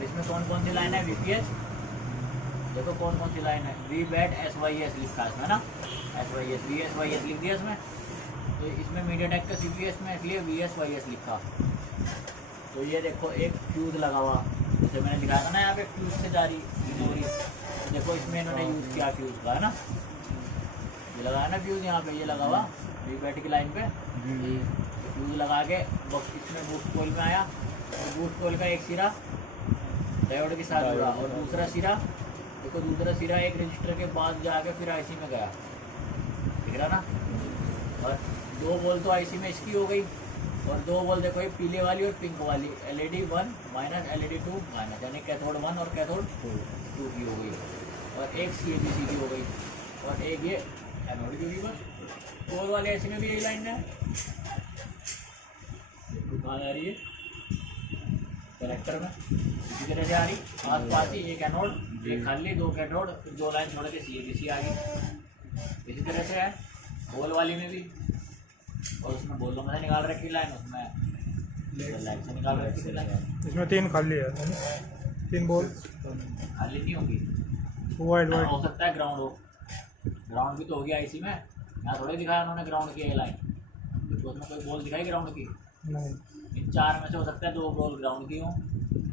और इसमें कौन कौन सी लाइन है? VPS, देखो कौन कौन सी लाइन है, VBAT SYS लिखा है इसमें ना, SYS VSYS लिख दिया इसमें। तो इसमें मीडियाटेक का CPS में इसलिए VSYS लिखा। तो ये देखो एक फ्यूज़ लगा हुआ, जैसे मैंने दिखाया था ना यहाँ पे फ्यूज़ से जा रही हो रही, देखो इसमें इन्होंने यूज़ किया फ्यूज़ का है ना, ये लगा है ना फ्यूज़ यहाँ पे, ये लगा हुआ VBAT की लाइन पे फ्यूज़ लगा के बस इसमें बूस्ट कोयल में आया, और बूस्ट कोयल का एक सिरा डायोड के साथ जुड़ा, और दूसरा सिरा देखो, दूसरा सिरा एक रजिस्टर के बाद जाके फिर IC में गया, दिख रहा ना। और 2 बॉल तो IC में इसकी हो गई, और 2 बॉल देखो ये पीले वाली और पिंक वाली, LED 1 माइनस LED 2 माइनस, यानी कैथोड 1 और कैथोड 2 की हो गई, और एक CABC की हो गई, और एक ये एनोड की होगी। बस 4 वाले IC में भी यही लाइन है, कहाँ जा रही है? कनेक्टर में इसी तरह से आ रही, आस पास ही एक एनोड, एक खाली, 2 कैथोड, फिर 2 लाइन छोड़ के CABC आ गई। इसी तरह से है बॉल वाली में भी, और उसमें बोलों में से निकाल रखी लाइन, उसमें लाइन से निकाल रखी थी लाइन। इसमें 3 खाली है, 3 बॉल खाली नहीं होगी, वाइड वाइड हो सकता है ग्राउंड हो, ग्राउंड भी तो होगी IC में, यहाँ थोड़े दिखाया उन्होंने ग्राउंड की लाइन, तो उसमें कोई बॉल दिखाई ग्राउंड की नहीं। इन 4 में से हो सकता है 2 बॉल ग्राउंड की हो,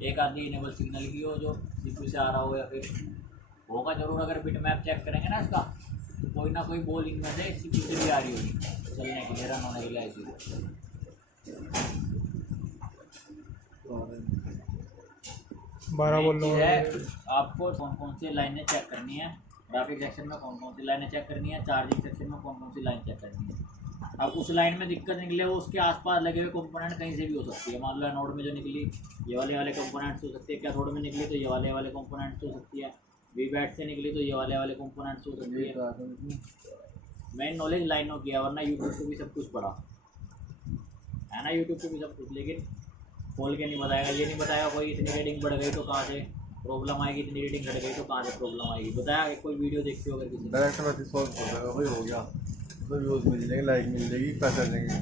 एक आधी इनेबल सिग्नल की हो जो CPU से आ रहा हो, या फिर होगा जरूर। अगर बिट मैप चेक करेंगे ना इसका, तो कोई ना कोई बॉल इनमें से CPU से भी आ रही होगी चलने के लिए, रन होने के लिए IC को। 12 बॉल है आपको कौन कौन सी लाइनें चेक करनी है, ग्राफिक सेक्शन में कौन कौन सी लाइनें चेक करनी है, चार्जिंग सेक्शन में कौन कौन सी लाइन चेक करनी है। अब उस लाइन में दिक्कत निकले वो उसके आसपास लगे हुए कंपोनेंट कहीं से भी हो सकती है। मान लो नोड में जो निकली ये वाले कंपोनेंट्स हो सकती है, कैथोड में निकली तो ये वाले कंपोनेंट्स हो सकती है, VBAT से निकली तो ये वाले कंपोनेंट्स हो सकती है। मेन नॉलेज लाइनों की है, वरना यूट्यूब को भी सब कुछ पढ़ा है ना, यूट्यूब को भी सब कुछ, लेकिन खोल के नहीं बताएगा, ये नहीं बताएगा कोई इतनी रेटिंग बढ़ गई तो कहाँ से प्रॉब्लम आएगी, इतनी रेटिंग घट गई तो कहाँ से प्रॉब्लम आएगी, बताया कोई वीडियो देखते हो अगर किसी डायरेक्ट मैसेज सॉल्व हो जाएगा, वही हो गया, तो व्यूज मिल जाएंगे, लाइक मिल जाएगी, पैसे आ जाएंगे।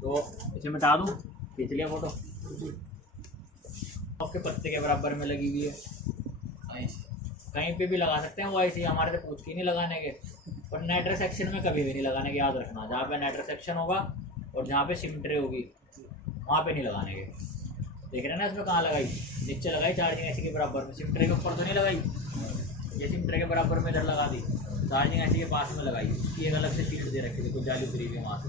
तो इसे मिटा दूँ, खींच लिया फोटो, उसके पत्ते के बराबर में लगी हुई है, कहीं पे भी लगा सकते हैं वो IC, हमारे से पूछ के नहीं लगाने के, पर नेटर सेक्शन में कभी भी नहीं लगाने के, याद रखना। जहाँ पे नेटर सेक्शन होगा और जहाँ पे सिम ट्रे होगी वहाँ पे नहीं लगाने के। देख रहे हैं ना इसमें कहाँ लगाई, नीचे लगाई चार्जिंग IC के बराबर में, सिम ट्रे के ऊपर तो नहीं लगाई, ये सिम ट्रे के बराबर में इधर लगा दी, चार्जिंग IC के पास में लगाई, इसकी एक अलग से शीट दे रखी थी कुछ जाली फ्री है वहाँ से।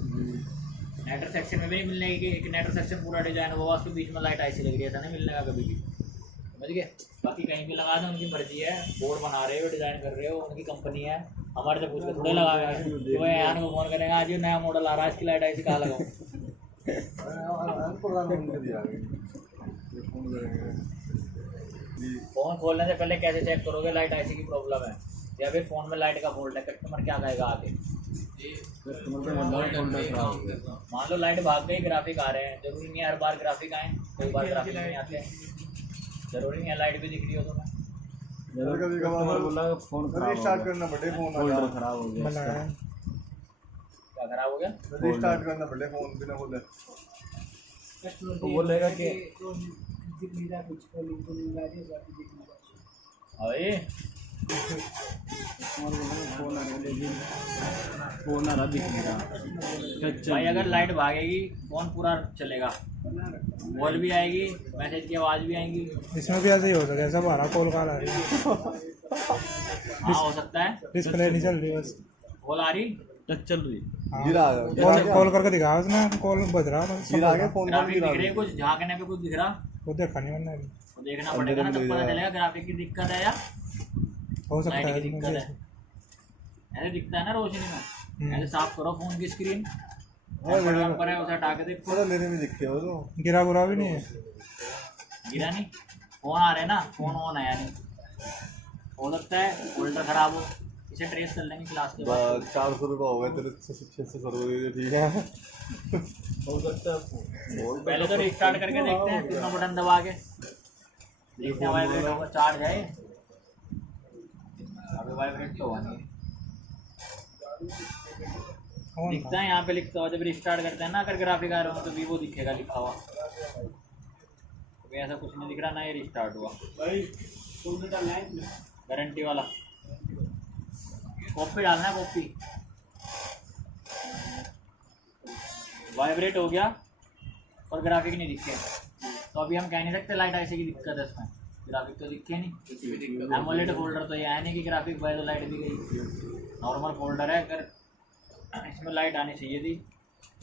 नेटर सेक्शन में भी नहीं मिलने की, एक नेटर सेक्शन पूरा डिजाइन होगा उसके बीच में लाइट IC लग रही है, ऐसा नहीं मिलने का कभी भी, समझ गए। बाकी कहीं भी लगा दें उनकी मर्जी है, बोर्ड बना रहे हो डिज़ाइन कर रहे हो उनकी कंपनी है, हमारे से पूछ के थोड़े लगा तो यार को फोन करेंगे आज ये नया मॉडल आ रहा है इसकी लाइट IC कहाँ लगाऊँ। फ़ोन खोलने से पहले कैसे चेक करोगे लाइट IC की प्रॉब्लम है या फिर फ़ोन में लाइट का फॉल्ट है, कस्टमर क्या कहेगा आगे। मान लो लाइट भाग गई, ग्राफिक आ रहे हैं, जरूरी नहीं है हर बार ग्राफिक आए, कई बार ग्राफिक नहीं आते हैं, जरूरी नहीं है लाइट भी दिख रही हो तो कभी कभार बोला फोन स्टार्ट करना पड़े, फोन खराब हो गया, क्या खराब हो गया, स्टार्ट करना पड़े फोन बिना बोले, तो बोलेगा कि अरे फोन आ रहा दिख नहीं रहा भाई, अगर लाइट भागेगी फोन पूरा चलेगा, कॉल भी आएगी, मैसेज की आवाज़ भी आएंगी। इसमें भी ऐसे ही हो सकता है, सब आ रहा कॉल आ रही है। हाँ हो सकता है, डिस्प्ले नहीं चल रही, बस कॉल आ रही, टच चल रही, कॉल करके दिखा, उसने कॉल बज रहा है, फोन ग्राफिक दिख रही है, कुछ झाँकने पे कुछ दिख रहा, वो देखा नहीं मैंने, तो देखना पड़ेगा ना, तब पता चलेगा ग्राफिक की दिक्कत है या हो सकता लाइट है की दिक्कत है। ऐसे दिखता है ना रोशनी में, ऐसे साफ करो फोन की स्क्रीन, नंबर है उसे हटा के देखो, मेरे में दिखे हो तो गिरा बुरा भी नहीं है, गिरा नहीं, फोन आ रहे ना, फोन ऑन है यानी, हो सकता है होल्डर खराब हो, इसे ट्रेस कर लेंगे क्लास के बाद। 400 रुपये हो गए तेरे, 600 रुपये, ठीक है हो सकता है। पहले तो रिस्टार्ट करके देखते हैं, तीनों बटन दबा के देखते हैं वाइब्रेट होगा, चार्ज है अभी, वाइब्रेट तो हुआ नहीं, दिखता है यहाँ पे लिखता हुआ, जब रिस्टार्ट करते हैं ना अगर ग्राफिक आ रहा हो तो वीवो दिखेगा लिखा हुआ, ऐसा कुछ नहीं दिख रहा ना, ये रिस्टार्ट हुआ भाई फुल मीटर लाइन गारंटी वाला। कॉपी डालना है, कॉपी। वाइब्रेट हो गया और ग्राफिक नहीं दिखे, तो अभी हम कह नहीं सकते लाइट ऐसे की दिक्कत है इसमें, ग्राफिक तो दिखे नहीं। एमोलेड फोल्डर तो ये है नहीं कि ग्राफिक बाय तो लाइट भी गई, नॉर्मल फोल्डर है। अगर इसमें लाइट आनी चाहिए थी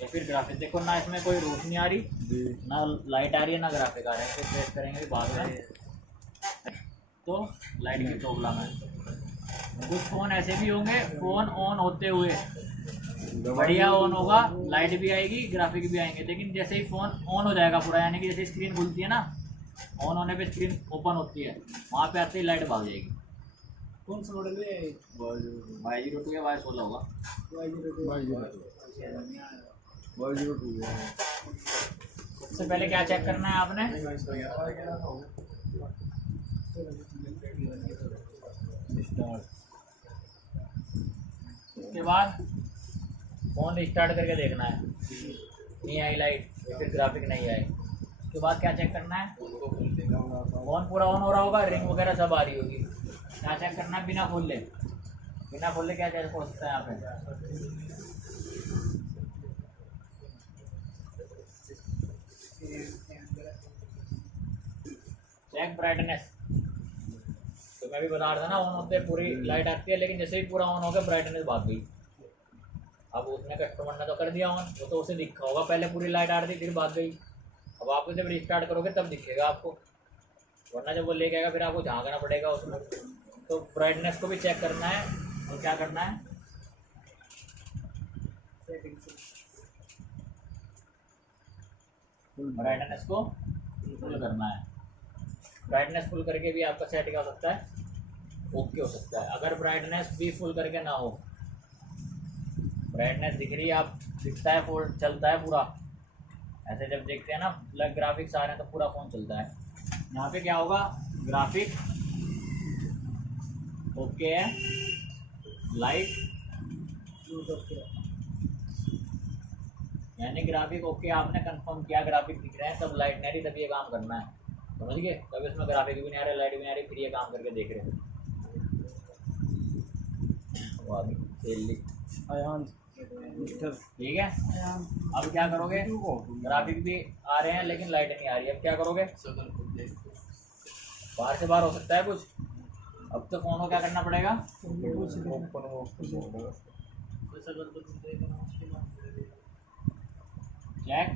या फिर ग्राफिक, देखो ना इसमें कोई रोशनी आ रही, ना लाइट आ रही है, ना ग्राफिक आ रहे हैं। फिर टेस्ट करेंगे बाद में, तो लाइट की प्रॉब्लम है। कुछ फ़ोन ऐसे भी होंगे, फ़ोन ऑन होते हुए बढ़िया ऑन होगा, लाइट भी आएगी, ग्राफिक भी आएंगे, लेकिन जैसे ही फ़ोन ऑन हो जाएगा पूरा, यानी कि जैसे स्क्रीन खुलती है ना, ऑन होने पे स्क्रीन ओपन होती है, वहाँ पे आते ही लाइट भाग जाएगी। कौन सा मॉडल है? Y02 या Y16 होगा। Y02 सबसे पहले क्या चेक करना है आपने, उसके बाद फ़ोन स्टार्ट करके देखना है, नहीं आई लाइट या फिर ग्राफिक नहीं आए। उसके बाद क्या चेक करना है, फ़ोन पूरा ऑन हो रहा होगा, रिंग वगैरह सब आ रही होगी। क्या चेक करना है, बिना खोले क्या चेक हो सकता है यहाँ पे। चेक ब्राइटनेस, तो मैं भी बता रहा था ना, ऑन होते पूरी लाइट आती है, लेकिन जैसे ही पूरा ऑन हो गया ब्राइटनेस भाग गई। अब उसने कस्टमर ने तो कर दिया ऑन, वो तो उसे दिखा होगा पहले पूरी लाइट आ रही थी, फिर भाग गई। अब आप जब रिस्टार्ट करोगे तब दिखेगा आपको, वरना जब वो लेके आएगा फिर आपको झांकना पड़ेगा उसमें। तो ब्राइटनेस को भी चेक करना है, और क्या करना है, ब्राइटनेस को फुल करना है। ब्राइटनेस फुल करके भी आपका सेट क्या हो सकता है, ओके हो सकता है। अगर ब्राइटनेस भी फुल करके ना हो, ब्राइटनेस दिख रही है, आप दिखता है फोन चलता है पूरा, ऐसे जब देखते हैं ना ब्लैक ग्राफिक्स आ रहे हैं तो पूरा फ़ोन चलता है। यहाँ पे क्या होगा, ग्राफिक ओके है, लाइट यानी ग्राफिक ओके, आपने कंफर्म किया ग्राफिक दिख रहे हैं, तब लाइट नहीं रही, तब ये काम करना है, समझ गए। तब इसमें ग्राफिक भी नहीं आ रहा, लाइट भी नहीं आ रही, फिर ये काम करके देख रहे हैं। ठीक है, अब क्या करोगे, ग्राफिक भी आ रहे हैं लेकिन लाइट नहीं आ रही, अब क्या करोगे, बाहर से बाहर हो सकता है कुछ। अब तो फ़ोन को क्या करना पड़ेगा, check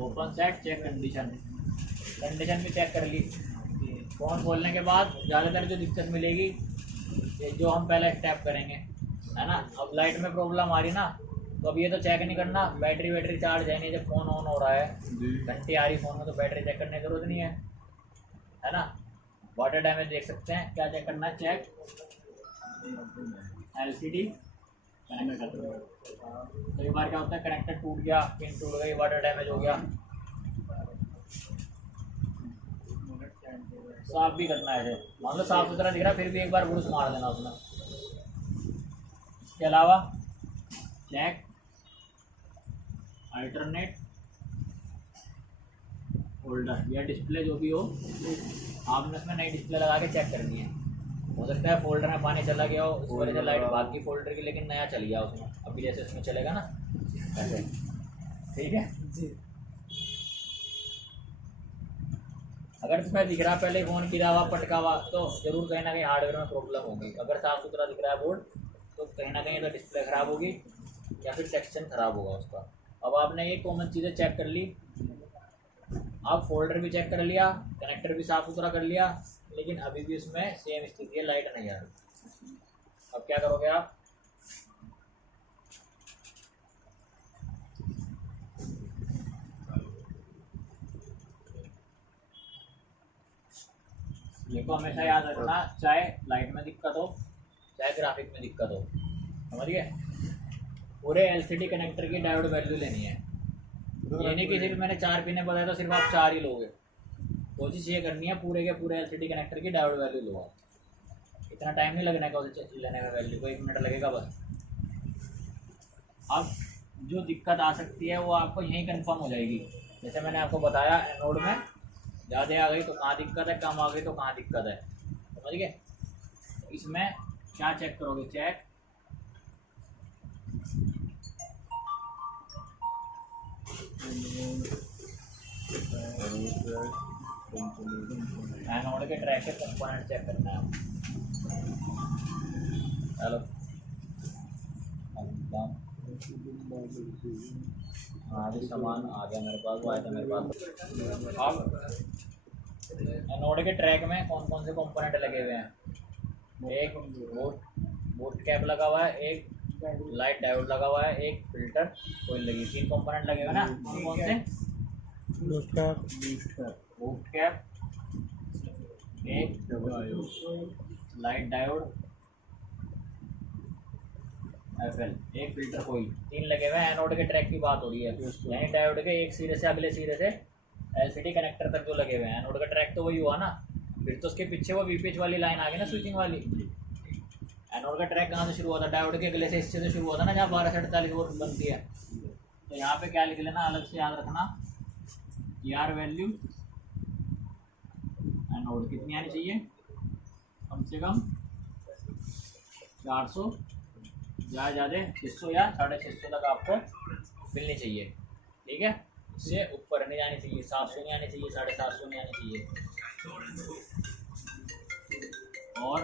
open set, check condition भी चेक कर ली। फ़ोन खोलने के बाद ज़्यादातर जो दिक्कत मिलेगी, ये जो हम पहले स्टेप करेंगे, है ना। अब लाइट में प्रॉब्लम आ रही ना, तो अब ये तो चेक नहीं करना, बैटरी चार्ज है नहीं, जब फ़ोन ऑन हो रहा है, घंटी आ रही फ़ोन में, तो बैटरी चेक करने की ज़रूरत नहीं है ना। वाटर डैमेज देख सकते हैं, क्या चेक करना है, चेक LCD कनेक्टर। कई बार क्या होता है, कनेक्टर टूट गया, पिन टूट गई, वाटर डैमेज हो गया, साफ भी करना है। मान लो साफ सुथरा दिख रहा, फिर भी एक बार ब्रश मार देना उसमें। इसके अलावा चेक अल्टरनेट होल्डर या डिस्प्ले, जो भी हो आपने उसमें नई डिस्प्ले लगा के चेक करनी है। हो सकता है फोल्डर में पानी चला गया हो, उस वजह से लाइट भाग गई फोल्डर की, लेकिन नया चल गया उसमें, अभी जैसे उसमें चलेगा ना ऐसे, ठीक है जी। अगर तुम्हें दिख रहा पहले फ़ोन गिरा हुआ पटका हुआ, तो ज़रूर कहीं ना कहीं हार्डवेयर में प्रॉब्लम होगी। अगर साफ़ सुथरा दिख रहा है बोर्ड, तो कहीं ना कहीं तो डिस्प्ले ख़राब होगी या फिर सेक्शन ख़राब होगा उसका। अब आपने ये कॉमन चीज़ें चेक कर ली, आप फोल्डर भी चेक कर लिया, कनेक्टर भी साफ़ सुथरा कर लिया, लेकिन अभी भी उसमें सेम स्थिति है, लाइट नहीं आ रही। अब क्या करोगे आप, ये को हमेशा याद रखना, चाहे लाइट में दिक्कत हो चाहे ग्राफिक में दिक्कत हो, समझ गए। पूरे LCD कनेक्टर की डायोड वैल्यू लेनी है, ये नहीं कि सिर्फ मैंने 4 पिने बताया तो सिर्फ आप 4 ही लोगे। कोशिश ये करनी है पूरे के पूरे LCD कनेक्टर की डायोड वैल्यू लो आप। इतना टाइम नहीं लगने का उसे लेने में, वैल्यू को 1 मिनट लगेगा बस। अब जो दिक्कत आ सकती है वो आपको यहीं कंफर्म हो जाएगी। जैसे मैंने आपको बताया एनोड में ज़्यादा आ गई तो कहाँ दिक्कत है, कम आ गई तो कहाँ दिक्कत है, समझ गए। इसमें क्या चेक करोगे, चेक एनोड के ट्रैक के कंपोनेंट चेक करना है आपको। चलो आगे सामान आ गया मेरे पास, वो आया था मेरे पास। अब एनोड के ट्रैक में कौन कौन से कंपोनेंट लगे हुए हैं, एक बूस्ट कैप लगा हुआ है, एक लाइट डायोड लगा हुआ है, एक फिल्टर कोई लगी, 3 कंपोनेंट लगे हुए ना। कौन कौन से, बूस्ट कैप, बूस्ट कैप, एक लाइट डायोड, एफएल, एक फिल्टर कोई, 3 लगे हुए हैं। एनोड के ट्रैक की बात हो रही है, यानी डायोड के एक सिरे से अगले सिरे से एलसीडी कनेक्टर तक जो लगे हुए हैं। एनोड का ट्रैक तो वही हुआ ना, फिर तो उसके पीछे वो वीपीएच वाली लाइन आ गई ना, स्विचिंग वाली। एनोड का ट्रैक कहाँ से शुरू हुआ था, डायोड के अगले से हिस्से से शुरू हुआ था ना, जहाँ 12 से 48 वोल्ट बनती है। तो यहाँ पे क्या लिख लेना, अलग से याद रखना, आर वैल्यू एनोड कितनी आनी चाहिए, कम से कम 400 ज़्यादा 600 या 650 तक आपको मिलनी चाहिए, ठीक है। इससे ऊपर नहीं जानी चाहिए, 700 नहीं आनी चाहिए, 750 नहीं आनी चाहिए। और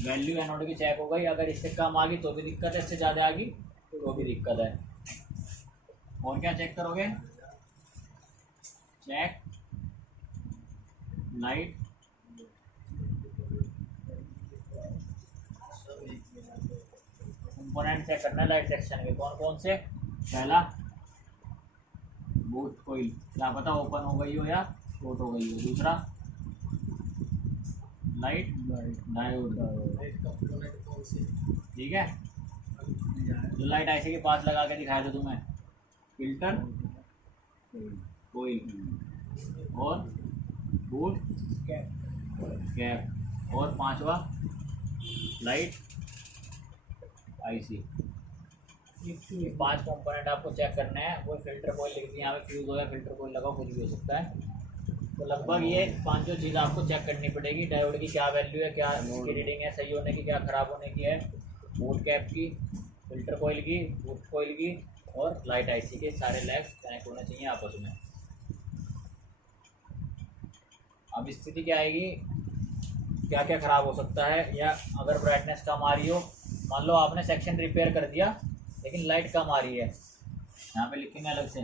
वैल्यू एनोड की चेक हो गई, अगर इससे कम आ गई तो भी दिक्कत है, इससे ज़्यादा आ गई तो भी दिक्कत है। और क्या चेक करोगे, चेक लाइट कंपोनेंट चेक करना है लाइट सेक्शन के, कौन कौन से। पहला बूस्ट कोइल, क्या पता ओपन हो गई हो या शॉर्ट हो गई हो। दूसरा लाइट डायोड, ठीक है, जो लाइट ऐसे के पास लगा के दिखाया था तुम्हें, फिल्टर कोइल और बूस्ट कैप, और 5वां लाइट आईसी। 5 कंपोनेंट आपको चेक करने हैं। वो फिल्टर कोइल लिख दिया, यहाँ पे फ्यूज हो या फिल्टर कोइल लगाओ, कुछ भी हो सकता है। तो लगभग ये 5 चीज़ आपको चेक करनी पड़ेगी। डायोड की क्या वैल्यू है, क्या इसकी रीडिंग है, सही होने की, क्या ख़राब होने की है, बूट कैप की, फिल्टर कोइल की, बूट कोइल की, और लाइट आईसी के सारे लेग्स कनेक्ट होने चाहिए आपस में। अब स्थिति क्या आएगी, क्या क्या ख़राब हो सकता है, या अगर ब्राइटनेस कम आ रही हो, मान लो आपने सेक्शन रिपेयर कर दिया लेकिन लाइट कम आ रही है, यहाँ पे लिखेंगे अलग से।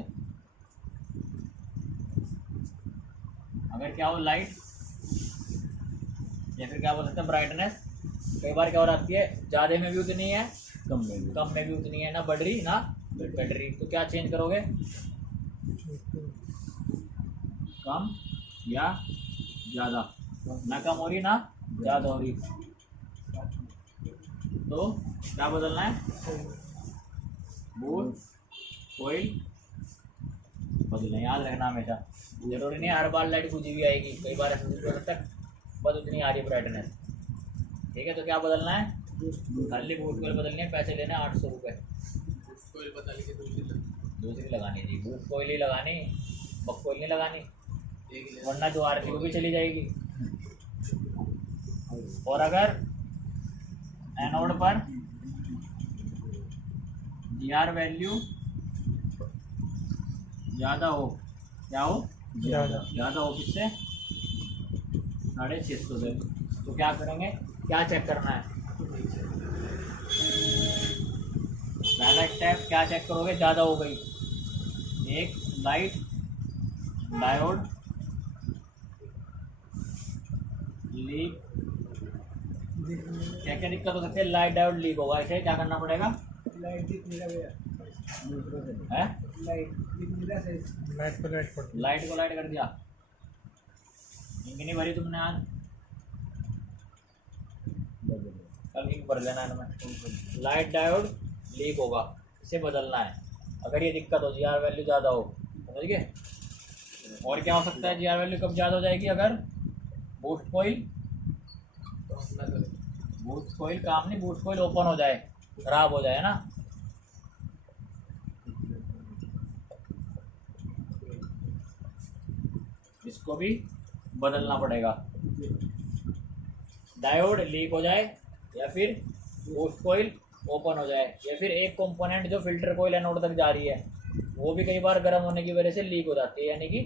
अगर क्या हो लाइट, या फिर क्या बोल सकते हैं ब्राइटनेस, कई बार क्या हो जाती है, ज़्यादा में भी उतनी है, कम में भी उतनी है, ना बढ़ रही ना घट रही। तो क्या चेंज करोगे, कम या ज़्यादा, ना कम हो रही ना ज़्यादा हो रही, तो क्या बदलना है, बूट कोइल बदलना है। याद रखना हमेशा, जरूरी नहीं हर बार लाइट कुछ भी आएगी, कई बार ऐसा तक बस उतनी आ रही है ब्राइटनेस, ठीक है। तो क्या बदलना है, खाली बूट कोइल बदलनी है, पैसे लेने 800 रुपये। दूसरी लगानी जी, बूट कोइल ही लगानी, बक कोइल नहीं लगानी, वरना जो आरसी वो भी चली जाएगी। और अगर एनोड पर जीआर वैल्यू ज़्यादा हो, क्या हो, ज़्यादा हो, किससे, 650 से, तो क्या करेंगे, क्या चेक करना है, पहला स्टेप क्या चेक करोगे, ज़्यादा हो गई, एक लाइट डायोड लीक, क्या क्या दिक्कत हो सकती है, लाइट डायोड लीक होगा, इसे क्या करना पड़ेगा, लाइट दिख नहीं रहा है, लाइट को लाइट कर दिया, इंक नहीं भरी तुमने आज, कल इंक भर लेना है तुम्हें। लाइट डायोड लीक होगा, इसे बदलना है अगर ये दिक्कत हो, जीआर वैल्यू ज़्यादा हो, समझ गए। और क्या हो सकता है, जीआर वैल्यू कब ज़्यादा हो जाएगी, अगर बूस्ट कोइल काम नहीं, बूस्ट कोइल ओपन हो जाए, खराब हो जाए ना, इसको भी बदलना पड़ेगा। डायोड लीक हो जाए या फिर बूस्ट कॉइल ओपन हो जाए या फिर एक कंपोनेंट जो फिल्टर कॉइल एनोड तक जा रही है वो भी कई बार गर्म होने की वजह से लीक हो जाती है, यानी कि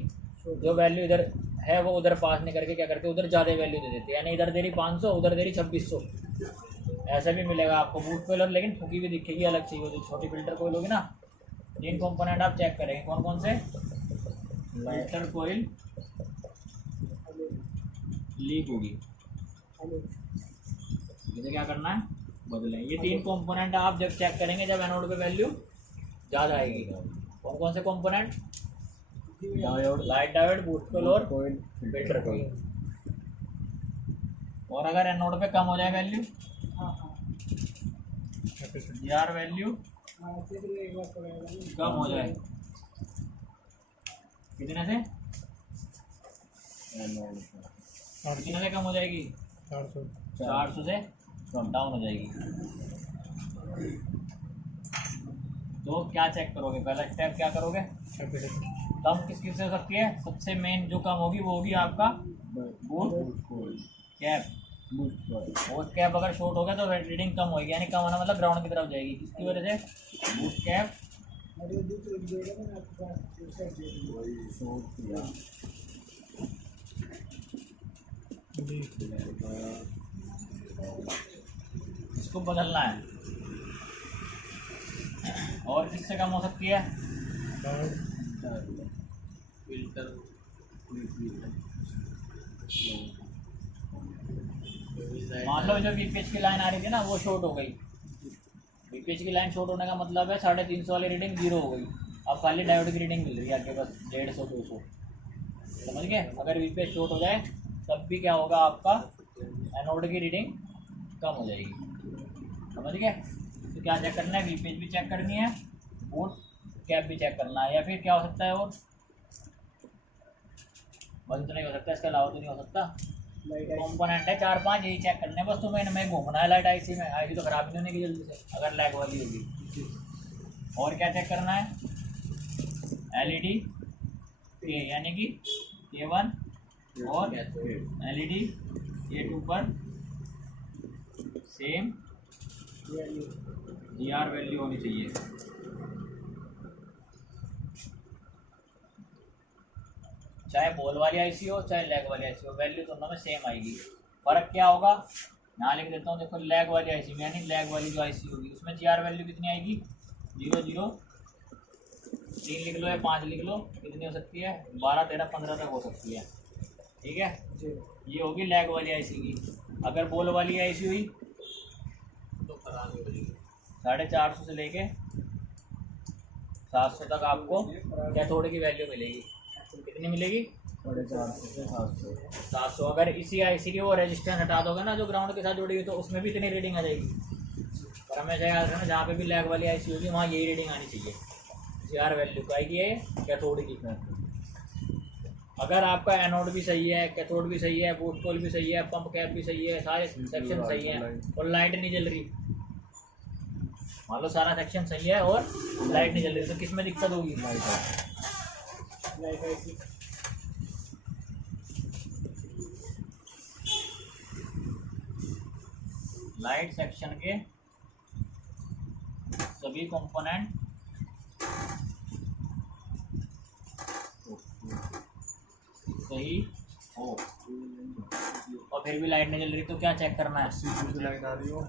जो वैल्यू इधर है वो उधर पास नहीं करके क्या करते हैं उधर ज़्यादा वैल्यू दे देते हैं, यानी इधर दे रही 500 उधर दे रही 2600, ऐसा भी मिलेगा आपको बूस्ट कॉइल और लेकिन फूकी भी दिखेगी अलग चाहिए होती, छोटी फिल्टर कॉइल होगी ना। 3 कंपोनेंट आप चेक करेंगे कौन कौन से। फिल्टर कॉइल लीक होगी, इसे क्या करना है बदलें। ये 3 कंपोनेंट आप जब चेक करेंगे जब एनोड पे वैल्यू ज़्यादा आएगी। कौन कौन से component? Diode, light diode, boost coil और फिल्टर कॉइल। और अगर एनोड पे कम हो जाए वैल्यू, यार वैल्यू कम हो जाए कितने से? कितने से कम हो जाएगी? 400 से डाउन हो जाएगी। तो क्या चेक करोगे? पहला स्टेप क्या करोगे? कम किस किस से हो सकती है? सबसे मेन जो कम होगी वो होगी आपका बूस्ट कैप। बूस्ट कैप अगर शॉर्ट हो गया तो रीडिंग कम होगी, यानी कम होना मतलब ग्राउंड की तरफ जाएगी। किसकी वजह से? बूस्ट कैप इसको बदलना है। और किससे कम हो सकती है? फिल्टर मान लो जो वीपीएच की लाइन आ रही थी ना वो शॉर्ट हो गई। वीपीएच की लाइन शॉर्ट होने का मतलब है 350 वाली रीडिंग 0 हो गई। अब खाली डायोड की रीडिंग मिल रही है आपके पास 150-200, समझ गए। अगर वीपीएच शॉर्ट हो जाए तब भी क्या होगा आपका एनोड की रीडिंग कम हो जाएगी, समझ गए। तो क्या चेक करना है? वीपीएच भी चेक करनी है, बूट कैप भी चेक करना है, या फिर क्या हो सकता है और बंद तो नहीं हो सकता, इसके अलावा तो नहीं हो सकता। कंपोनेंट है 4-5 यही चेक करने हैं बस। तुम्हें इनमें घूमना है लाइट आईसी में, आईसी तो खराब नहीं होने की जल्दी से अगर लैग वाली होगी। और क्या चेक करना है? एलईडी के यानी कि K1 और एलईडी K2 पर सेम जीआर वैल्यू होनी चाहिए। चाहे बॉल वाली आईसी हो चाहे लैग वाली आईसी हो, वैल्यू दोनों में सेम आएगी। फर्क क्या होगा? यहाँ लिख देता हूँ, देखो लैग वाली आईसी में यानी लैग वाली जो आईसी होगी उसमें जीआर वैल्यू कितनी आएगी? 0 0 3 लिख लो या 5 लिख लो, कितनी हो सकती है? 12 13 15 तक हो सकती है, ठीक है। ये होगी लैग वाली आईसी की। अगर बॉल वाली आईसी हुई तो 450 से लेके 700 तक आपको कैथोड की वैल्यू मिलेगी। कितनी मिलेगी? 450 से 700। अगर इसी आईसी की वो रेजिस्टेंस हटा दोगे ना जो ग्राउंड के साथ जुड़ी हुई तो उसमें भी इतनी रीडिंग आ जाएगी। पर हमेशा याद रखना जहाँ पे भी लैग वाली आईसी होगी वहाँ यही रीडिंग आनी चाहिए। जीआर वैल्यू का आएगी ये कैथोड की। अगर आपका एनोड भी सही है, कैथोड भी सही है, बूस्ट कॉइल भी सही है, पंप कैप भी सही है, सारे सेक्शन सही हैं और लाइट नहीं जल रही, मान लो सारा सेक्शन सही है और लाइट नहीं जल रही, तो किस में दिक्कत होगी? लाइट सेक्शन के सभी कंपोनेंट सही हो और फिर भी लाइट नहीं जल रही तो क्या चेक करना है? सीपीयू लाइट आ रही हो,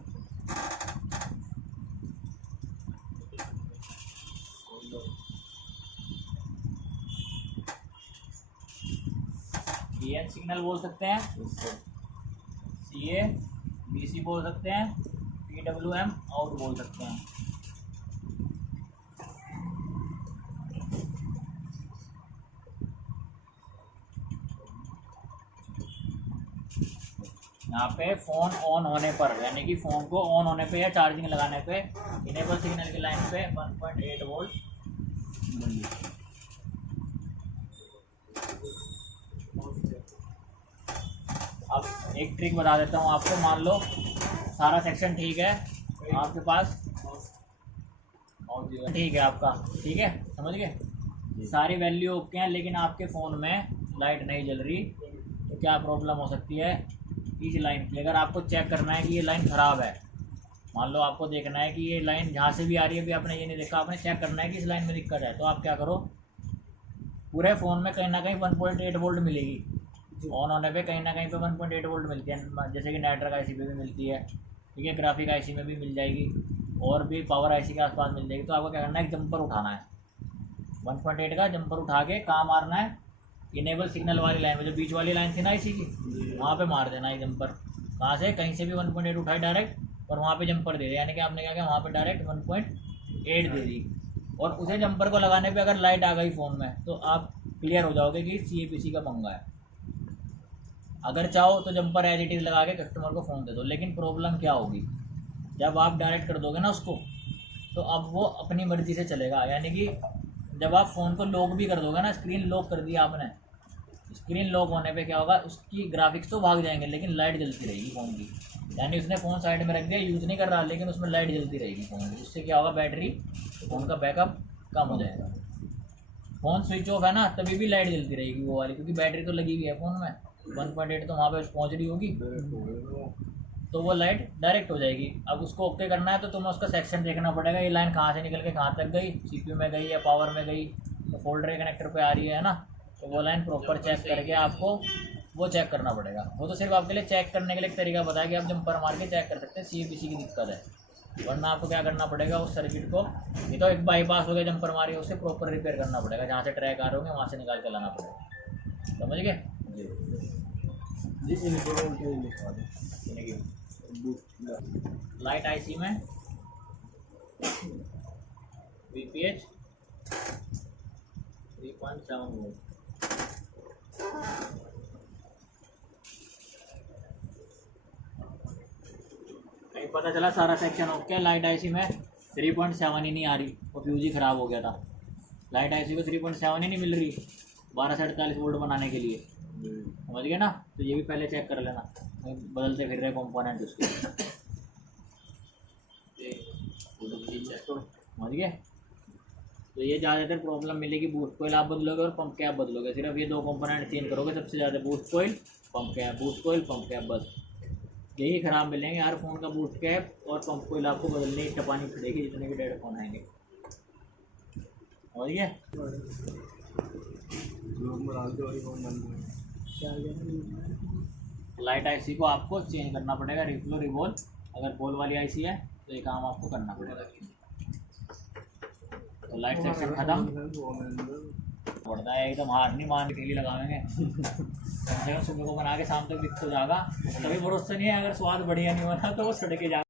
DN सिग्नल बोल सकते हैं, CA DC बोल सकते हैं, PWM आउट बोल सकते हैं। यहाँ पे फ़ोन ऑन होने पर यानी कि फ़ोन को ऑन होने पे या चार्जिंग लगाने पे इनेबल सिग्नल की लाइन पे 1.8 वोल्ट। अब एक ट्रिक बता देता हूँ आपको। मान लो सारा सेक्शन ठीक है आपके पास, ठीक है आपका, ठीक है समझ गए, सारी वैल्यू ओके हैं, लेकिन आपके फ़ोन में लाइट नहीं जल रही तो क्या प्रॉब्लम हो सकती है इस लाइन की। अगर आपको चेक करना है कि ये लाइन ख़राब है, मान लो आपको देखना है कि ये लाइन जहाँ से भी आ रही है, अभी आपने ये नहीं देखा, आपने चेक करना है कि इस लाइन में दिक्कत है, तो आप क्या करो, पूरे फ़ोन में कहीं ना कहीं 1.8 वोल्ट मिलेगी। ऑन होने पे कहीं ना कहीं पे 1.8 वोल्ट मिलती है, जैसे कि नेटवर्क आईसी पे भी मिलती है, ठीक है, ग्राफिक आईसी में भी मिल जाएगी और भी पावर आईसी के आसपास मिल जाएगी। तो आपको क्या करना है, एक जंपर उठाना है, 1.8 का जंपर उठा के कहाँ मारना है, इनेबल सिग्नल वाली लाइन में, जो बीच वाली लाइन थी ना आईसी की, वहाँ पे मार देना है जंपर। कहाँ से, कहीं से भी 1.8 उठाए डायरेक्ट और वहाँ पे जंपर दे दे, यानी कि आपने क्या किया, वहाँ पे डायरेक्ट 1.8 दे दी। और उसे जंपर को लगाने पे अगर लाइट आ गई फ़ोन में तो आप क्लियर हो जाओगे कि CAPC का पंगा है। अगर चाहो तो जंपर एज इट इज़ लगा के कस्टमर को फ़ोन दे दो, लेकिन प्रॉब्लम क्या होगी, जब आप डायरेक्ट कर दोगे ना उसको, तो अब वो अपनी मर्ज़ी से चलेगा। यानी कि जब आप फ़ोन को लॉक भी कर दोगे ना, स्क्रीन लॉक कर दिया आपने, स्क्रीन लॉक होने पे क्या होगा, उसकी ग्राफिक्स तो भाग जाएंगे लेकिन लाइट जलती रहेगी फ़ोन की। यानी उसने फ़ोन साइड में रख दिया, यूज़ नहीं कर रहा, लेकिन उसमें लाइट जलती रहेगी फ़ोन की। उससे क्या होगा, बैटरी, फ़ोन का बैकअप कम हो जाएगा। फ़ोन स्विच ऑफ है ना, तभी भी लाइट जलती रहेगी वो वाली, क्योंकि बैटरी तो लगी हुई है फ़ोन में, 1.8 तो वहाँ पे पहुँच रही होगी, तो वो लाइट डायरेक्ट हो जाएगी। अब उसको ओके करना है तो तुम्हें उसका सेक्शन देखना पड़ेगा, ये लाइन कहाँ से निकल के कहाँ तक गई, CPU में गई या पावर में गई, तो फोल्डर कनेक्टर पे आ रही है ना, तो वो लाइन प्रॉपर चेक करके आपको वो चेक करना पड़ेगा। वो तो सिर्फ आपके लिए चेक करने के लिए एक तरीका बताया कि आप जंपर मार के चेक कर सकते हैं CAPC की दिक्कत है, वरना आपको क्या करना पड़ेगा, उस सर्किट को, ये तो एक बाईपास हो गया जंपर मारी, उसे प्रॉपर रिपेयर करना पड़ेगा, जहाँ से ट्रैक आ रहे होंगे वहाँ से निकाल के लाना पड़ेगा। समझ गए जी। लाइट आईसी में VPH 3.7 वोल्ट, कहीं पता चला सारा सेक्शन ओके, लाइट आईसी में 3.7 ही नहीं आ रही, वो फ्यूज ही ख़राब हो गया था। लाइट आईसी को 3.7 ही नहीं मिल रही 12 से 48 वोल्ट बनाने के लिए, समझ गए ना। तो ये भी पहले चेक कर लेना, बदलते फिर रहे कंपोनेंट उसके, समझ गए। तो ये ज़्यादातर प्रॉब्लम मिलेगी, बूस्ट कोयल आप बदलोगे और पंप कैप बदलोगे, सिर्फ ये दो कंपोनेंट चेंज करोगे सबसे ज़्यादा, बूस्ट कोयल पंप कैप, बूस्ट कोयल पंप कैप, बस यही ख़राब मिलेंगे हर फ़ोन का। बूस्ट कैप और पंप कोयल आपको बदलने की टपानी पड़ेगी जितने भी डेढ़ फ़ोन आएंगे, समझ गए। लाइट आईसी को आपको चेंज करना पड़ेगा, रिफ्लो रिवॉल्व, अगर बॉल वाली आईसी है तो ये काम आपको करना पड़ेगा। तो लाइट सेक्शन खत्म पड़ता है, एकदम हार नहीं मान के लिए लगाएंगे, कम से कम सुबह को बना के शाम तक दिख तो जाएगा। कभी भरोसा नहीं है, अगर स्वाद बढ़िया नहीं बना तो वो सड़ के जाएगा।